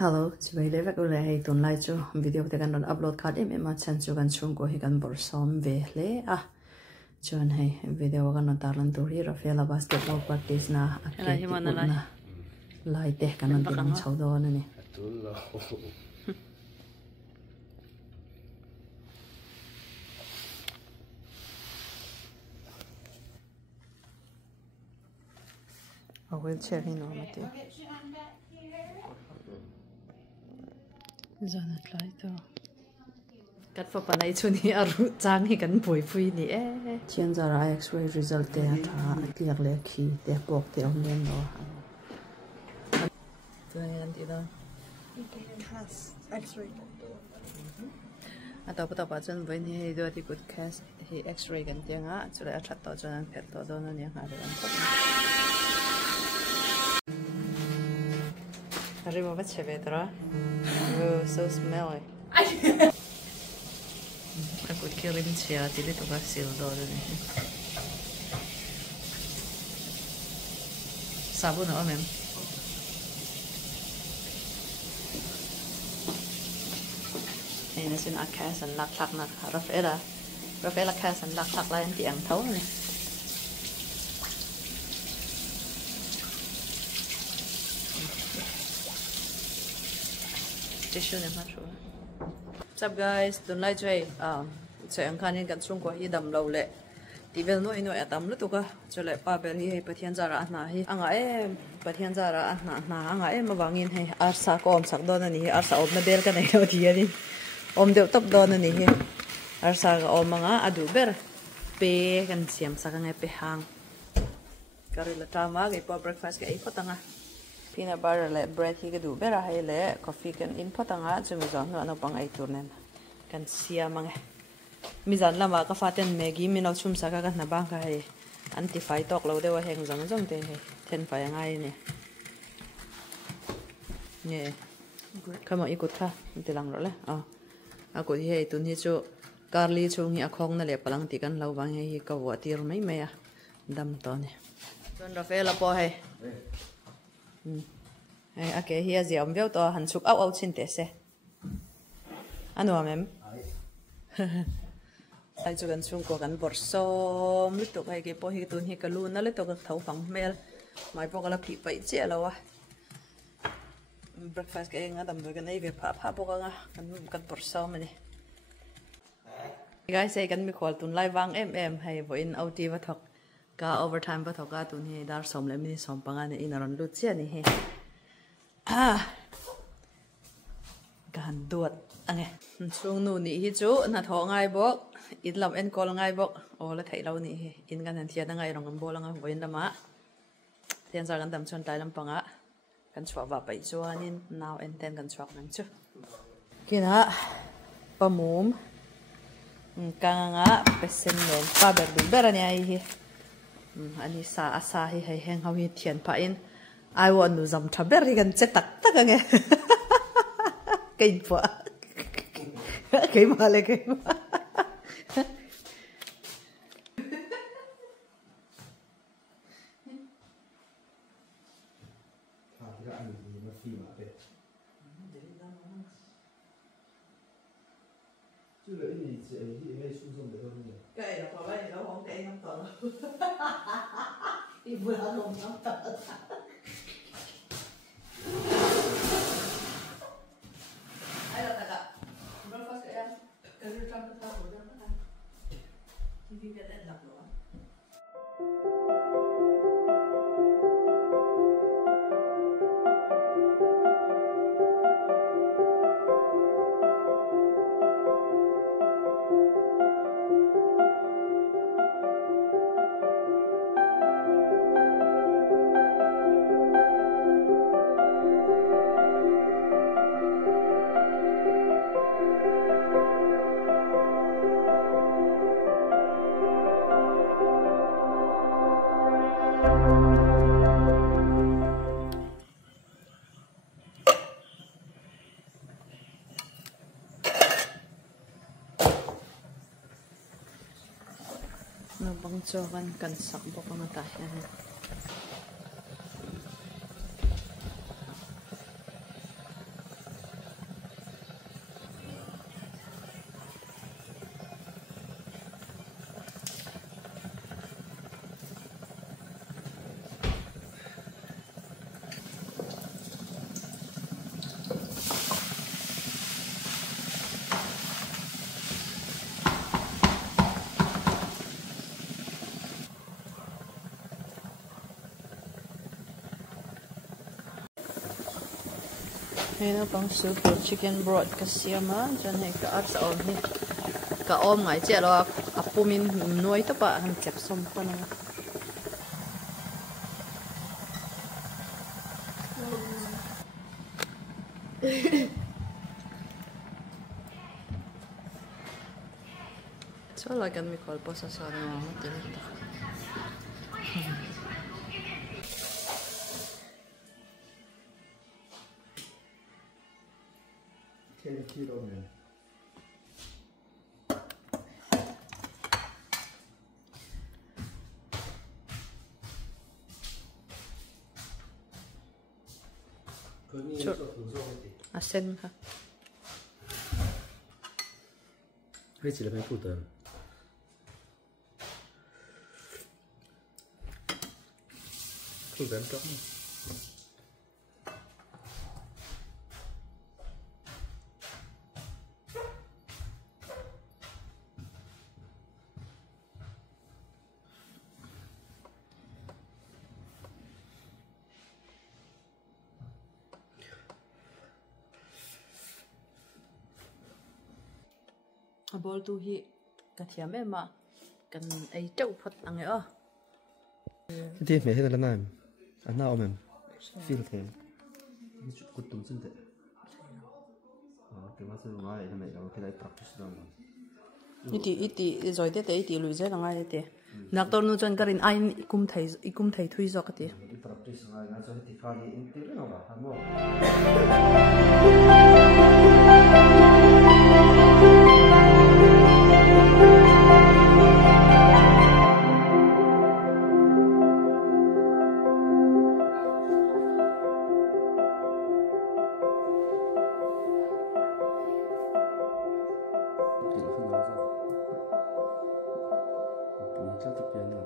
Hello, today le vek ule hei tun lai chu video te kan upload khat em chan chu kan chung ko hi kan bor som ve le chuan hei video kan tarlan tur hi Rafaela basketball practice na akti na lai te kan an chau do na ni a wheelchair hi no mate Zanat lai to kat fa panai chuni aru chang hi kan pui pui ni chian zara x-ray result te tha clear le khi te pok te om len no tuan ti da x-ray ata pa chen voi ni do ti good cast hi x-ray kan te nga chura a that to chan phet to do na ni ha de an arriba va chevedra oh so smelly aku kirim sia tili to basil do ni sabun no mem ini sin akas an lak lak na Rafaela kas an lak lak lain ti ang thau ni tissue nem hachu what's up guys don't like jay che ang khanin kan chung ko hi dam lo le ti vel no ino atam lu tuka chole pa ber hi pathian zara na hi anga pathian zara na anga mawangin he arsa ko om sak don ani arsa om na ber ka nei lo thi ani om deu top don ani hi arsa ga om anga adu ber pe kan siam sak ngai pe hang kari la tama ge pa breakfast ke ai patanga peanut butter le bread hi ga du bera hai le coffee kan in photanga chumi zon no ano pang ai turnen kan sia mange mizan lama ka faten maggi minal chum saka ka na bang ka hai anti-fai tok lo dewa heng zong te he ten fai ngai ne ne kama ikut kha tilang ro le aku hi hei tun hi chu garli chung hi akhong na le palang ti kan lo wang hi ka wa tir mai mai dam to ne don Rafaela po hai ake hi ziam veo to han chuk au chin te se anu mem ai chu kan chung ko kan bor som lu to kai ke po hi tun hi kalu na le to ka thau phang mel mai po kala phi pai che lo wa breakfast ke nga dam do kan ei ve pha po ka nga kan bor som ni guys say kan mi khol tun lai wang em hai voin out va thok ka overtime va thok ka tun hi dar som le mi som panga ne inaron lu che ni he gan duat ange chung nu ni hi chu na tho ngai bok in lam en kol ngai bok ola thai lo ni hi in gan han thia na ngai rong am bolanga voin lama tian za gan dam chon tai lam panga kan chwa ba pai chuanin now and then kan chwak nang chu kina pamum kanga pesen len pa ber du berani ai hi ani sa asa hi hei heng hawi thian pa in I want to zam thaber hi kan che tak tak ange kai pa kai male kai cái là phải vậy đâu không chạy năm tuần đi vừa luôn năm tuần ai là cả breakfast em cái rau trắng cái thau của em đó thì cái này là nữa nó băng cho văn cần sẵn bộ con tải này Hei na pang soup chicken broth kasi ama jan hei ka at sa om hi ka om ngai che lo apumin noi to pa han chep som pa na so lagan mi kol po sa na hotel ta asen ka hay chỉ là mấy phụ tờ phụ tờ trống bol tu hi ka thiam em ma kan ai trâu phật ang e thế mẹ hết là nam anh nào em feel thế đi chụp cột tung chân thế cái mà sao ngay cái này cái này practice đâu iti rồi thế iti lui ra ngai thế nak tor nu chan karin ai kum thei thui zo ka ti practice ngay ngay cho thì khai in tiêu nó là hắn mo chắc thực hiện